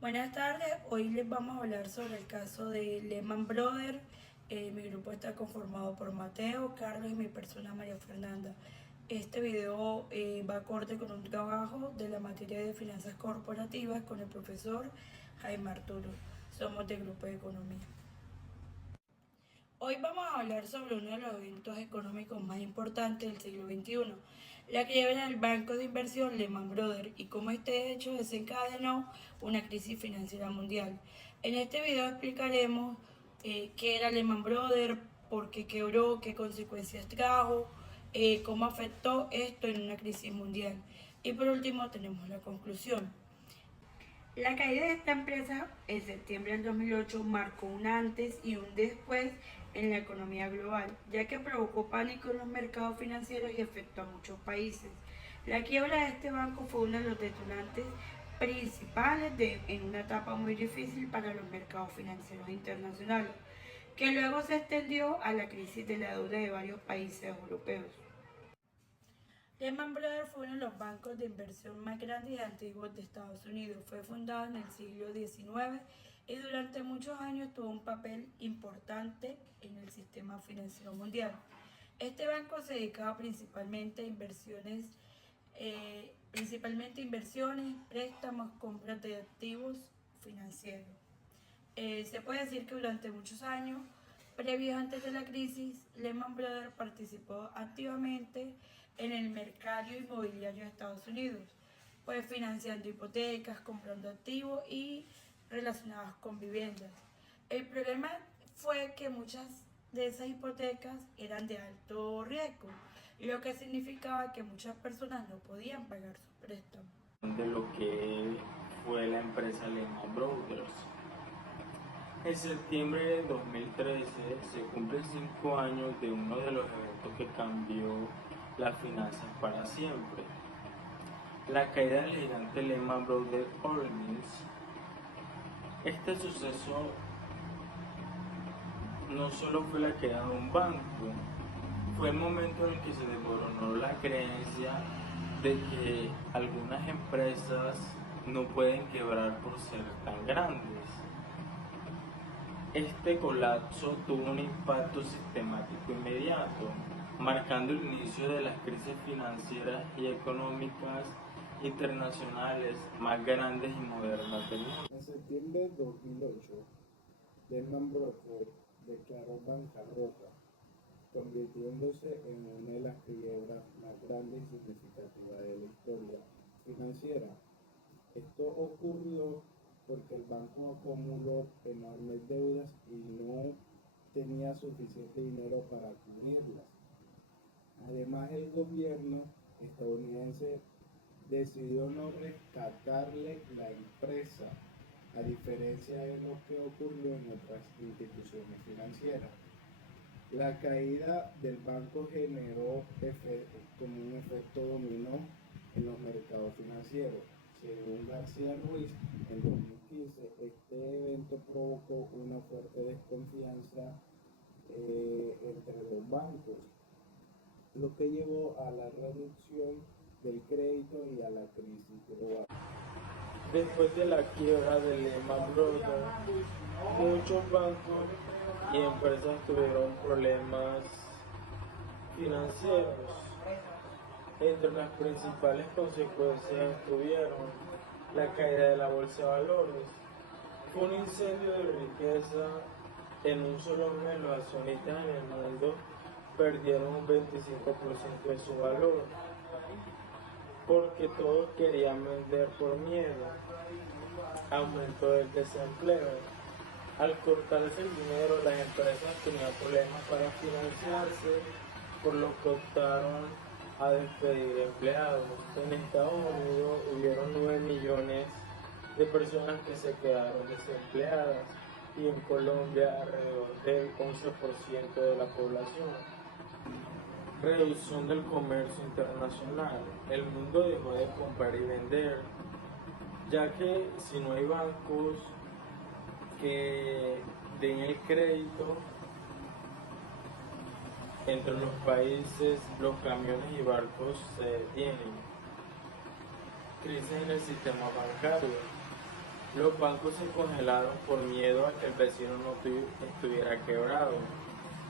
Buenas tardes, hoy les vamos a hablar sobre el caso de Lehman Brothers. Mi grupo está conformado por Mateo, Carlos y mi persona María Fernanda. Este video va acorde con un trabajo de la materia de finanzas corporativas con el profesor Jaime Arturo. Somos del grupo de economía. Hoy vamos a hablar sobre uno de los eventos económicos más importantes del siglo XXI, la quiebra del banco de inversión Lehman Brothers y cómo este hecho desencadenó una crisis financiera mundial. En este video explicaremos qué era Lehman Brothers, por qué quebró, qué consecuencias trajo, cómo afectó esto en una crisis mundial. Y por último tenemos la conclusión. La caída de esta empresa en septiembre del 2008 marcó un antes y un después en la economía global, ya que provocó pánico en los mercados financieros y afectó a muchos países. La quiebra de este banco fue uno de los detonantes principales en una etapa muy difícil para los mercados financieros internacionales, que luego se extendió a la crisis de la deuda de varios países europeos. Lehman Brothers fue uno de los bancos de inversión más grandes y antiguos de Estados Unidos. Fue fundado en el siglo XIX y durante muchos años tuvo un papel importante en el sistema financiero mundial. Este banco se dedicaba principalmente a inversiones, préstamos, compras de activos financieros. Se puede decir que durante muchos años, previos antes de la crisis, Lehman Brothers participó activamente en el mercado inmobiliario de Estados Unidos, pues financiando hipotecas, comprando activos y relacionados con viviendas. El problema fue que muchas de esas hipotecas eran de alto riesgo, lo que significaba que muchas personas no podían pagar sus préstamos. De lo que fue la empresa Lehman Brothers. En septiembre de 2013 se cumplen 5 años de uno de los eventos que cambió las finanzas para siempre. La caída del gigante Lehman Brothers Holdings. Este suceso no solo fue la caída de un banco, fue el momento en el que se desmoronó la creencia de que algunas empresas no pueden quebrar por ser tan grandes. Este colapso tuvo un impacto sistemático inmediato, marcando el inicio de las crisis financieras y económicas internacionales más grandes y modernas del mundo. En septiembre de 2008, Lehman Brothers declaró bancarrota, convirtiéndose en una de las quiebras más grandes y significativas de la historia financiera. Esto ocurrió porque el banco acumuló enormes deudas y no tenía suficiente dinero para cubrirlas. Además, el gobierno estadounidense decidió no rescatarle la empresa, a diferencia de lo que ocurrió en otras instituciones financieras. La caída del banco generó como un efecto dominó en los mercados financieros. Según García Ruiz, en 2015, este evento provocó una fuerte desconfianza entre los bancos, lo que llevó a la reducción del crédito y a la crisis global. Después de la quiebra de Lehman Brothers, muchos bancos y empresas tuvieron problemas financieros. Entre las principales consecuencias tuvieron la caída de la bolsa de valores. Fue un incendio de riqueza. En un solo mes los accionistas en el mundo perdieron un 25% de su valor, porque todos querían vender por miedo. Aumentó el desempleo. Al cortarse el dinero, las empresas tenían problemas para financiarse, por lo que optaron a despedir empleados. En Estados Unidos hubieron 9 millones de personas que se quedaron desempleadas y en Colombia alrededor del 11% de la población. Reducción del comercio internacional. El mundo dejó de comprar y vender, ya que si no hay bancos que den el crédito entre los países, los camiones y barcos se detienen. Crisis en el sistema bancario. Los bancos se congelaron por miedo a que el vecino no estuviera quebrado.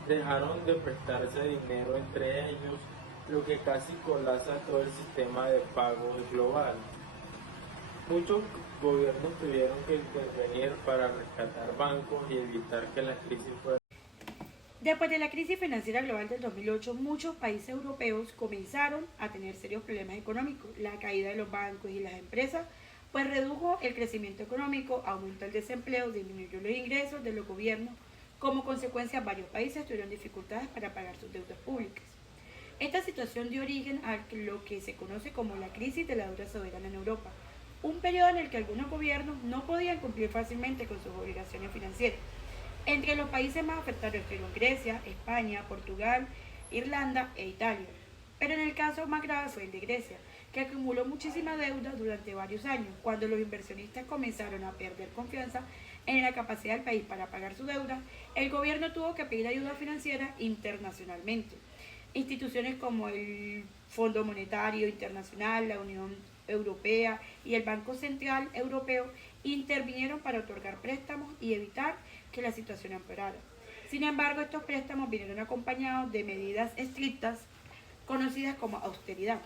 Dejaron de prestarse dinero entre ellos, lo que casi colapsa todo el sistema de pagos global. Muchos gobiernos tuvieron que intervenir para rescatar bancos y evitar que la crisis fuera. Después de la crisis financiera global del 2008, muchos países europeos comenzaron a tener serios problemas económicos. La caída de los bancos y las empresas pues redujo el crecimiento económico, aumentó el desempleo, disminuyó los ingresos de los gobiernos. Como consecuencia, varios países tuvieron dificultades para pagar sus deudas públicas. Esta situación dio origen a lo que se conoce como la crisis de la deuda soberana en Europa, un periodo en el que algunos gobiernos no podían cumplir fácilmente con sus obligaciones financieras. Entre los países más afectados estuvieron Grecia, España, Portugal, Irlanda e Italia. Pero en el caso más grave fue el de Grecia, que acumuló muchísima deuda durante varios años. Cuando los inversionistas comenzaron a perder confianza en la capacidad del país para pagar su deuda, el gobierno tuvo que pedir ayuda financiera internacionalmente. Instituciones como el Fondo Monetario Internacional, la Unión Europea y el Banco Central Europeo intervinieron para otorgar préstamos y evitar que la situación empeorara. Sin embargo, estos préstamos vinieron acompañados de medidas estrictas conocidas como austeridad.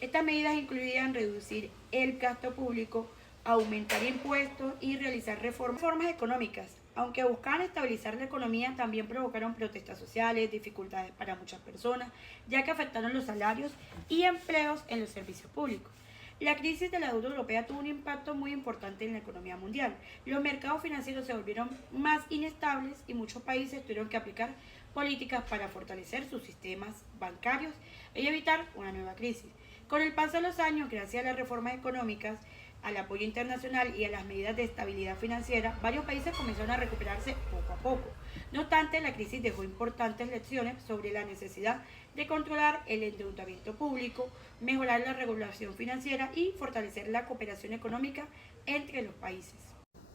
Estas medidas incluían reducir el gasto público, aumentar impuestos y realizar reformas económicas. Aunque buscaban estabilizar la economía, también provocaron protestas sociales, dificultades para muchas personas, ya que afectaron los salarios y empleos en los servicios públicos. La crisis de la deuda europea tuvo un impacto muy importante en la economía mundial. Los mercados financieros se volvieron más inestables y muchos países tuvieron que aplicar políticas para fortalecer sus sistemas bancarios y evitar una nueva crisis. Con el paso de los años, gracias a las reformas económicas, al apoyo internacional y a las medidas de estabilidad financiera, varios países comenzaron a recuperarse poco a poco. No obstante, la crisis dejó importantes lecciones sobre la necesidad de controlar el endeudamiento público, mejorar la regulación financiera y fortalecer la cooperación económica entre los países.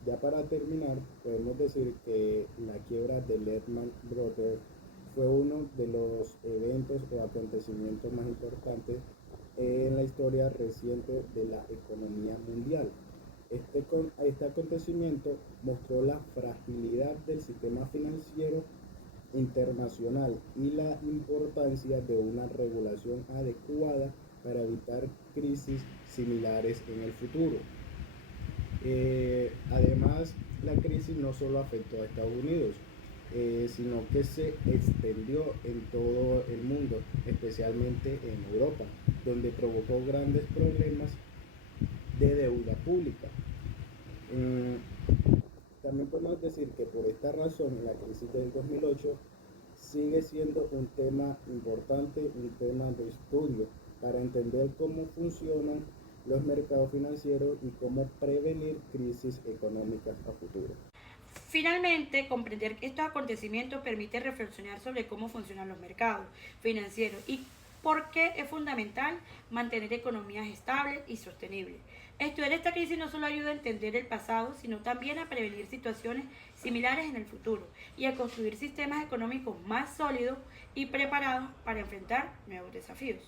Ya para terminar, podemos decir que la quiebra de Lehman Brothers fue uno de los eventos o acontecimientos más importantes en la historia reciente de la economía mundial. Este acontecimiento mostró la fragilidad del sistema financiero internacional y la importancia de una regulación adecuada para evitar crisis similares en el futuro. Además, la crisis no solo afectó a Estados Unidos, sino que se extendió en todo el mundo, especialmente en Europa, donde provocó grandes problemas de deuda pública. También podemos decir que por esta razón la crisis del 2008 sigue siendo un tema importante, un tema de estudio para entender cómo funcionan los mercados financieros y cómo prevenir crisis económicas a futuro. Finalmente, comprender estos acontecimientos permite reflexionar sobre cómo funcionan los mercados financieros y por qué es fundamental mantener economías estables y sostenibles. Estudiar esta crisis no solo ayuda a entender el pasado, sino también a prevenir situaciones similares en el futuro y a construir sistemas económicos más sólidos y preparados para enfrentar nuevos desafíos.